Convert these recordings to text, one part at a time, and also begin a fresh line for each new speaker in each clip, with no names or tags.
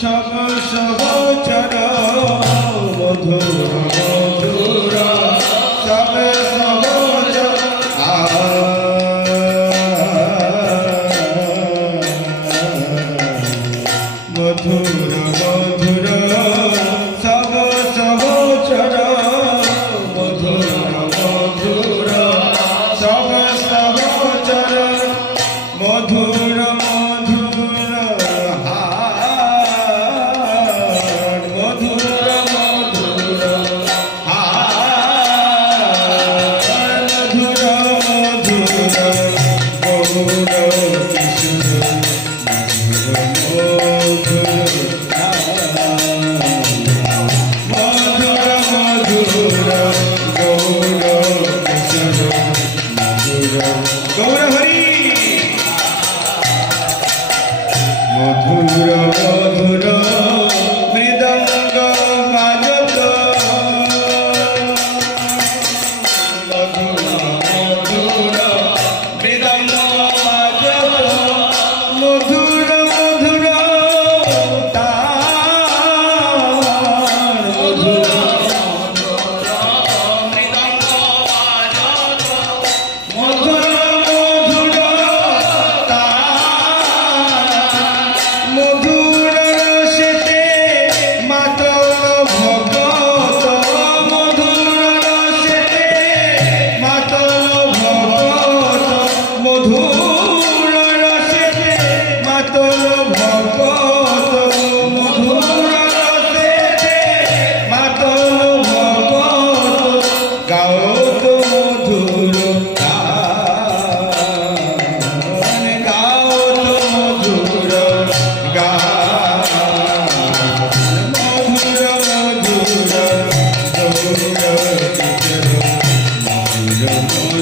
সব সহচর মধুর মধুর সব সহজ মধুর মধুর সব সহচর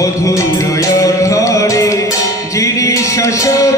মধুর ধরে জিরি শশা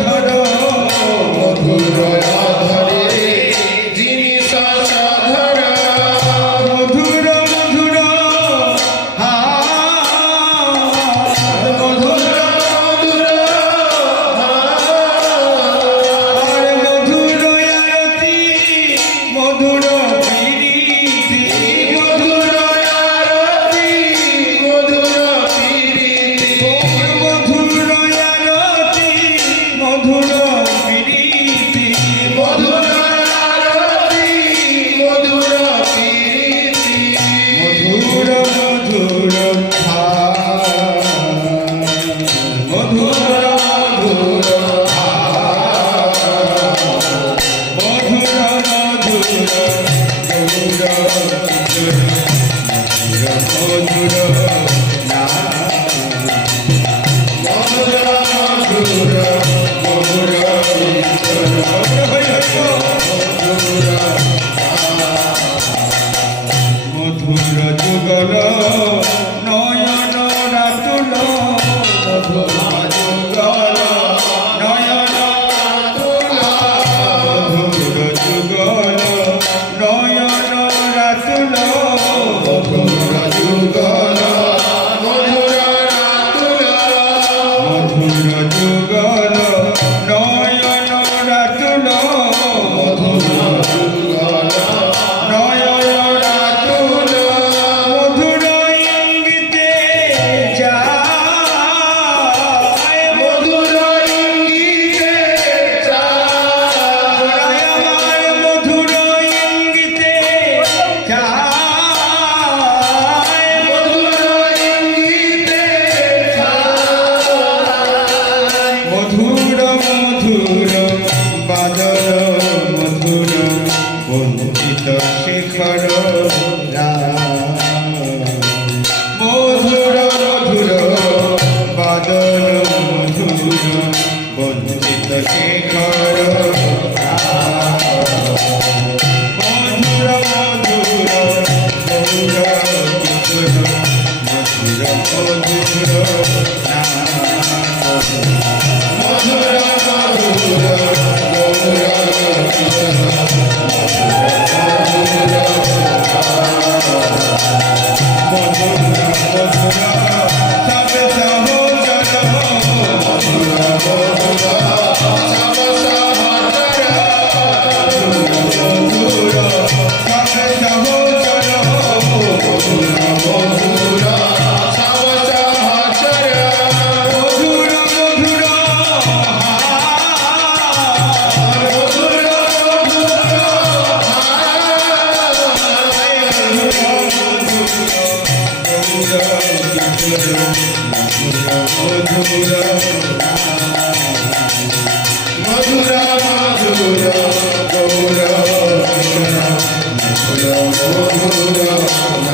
Ram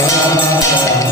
Ram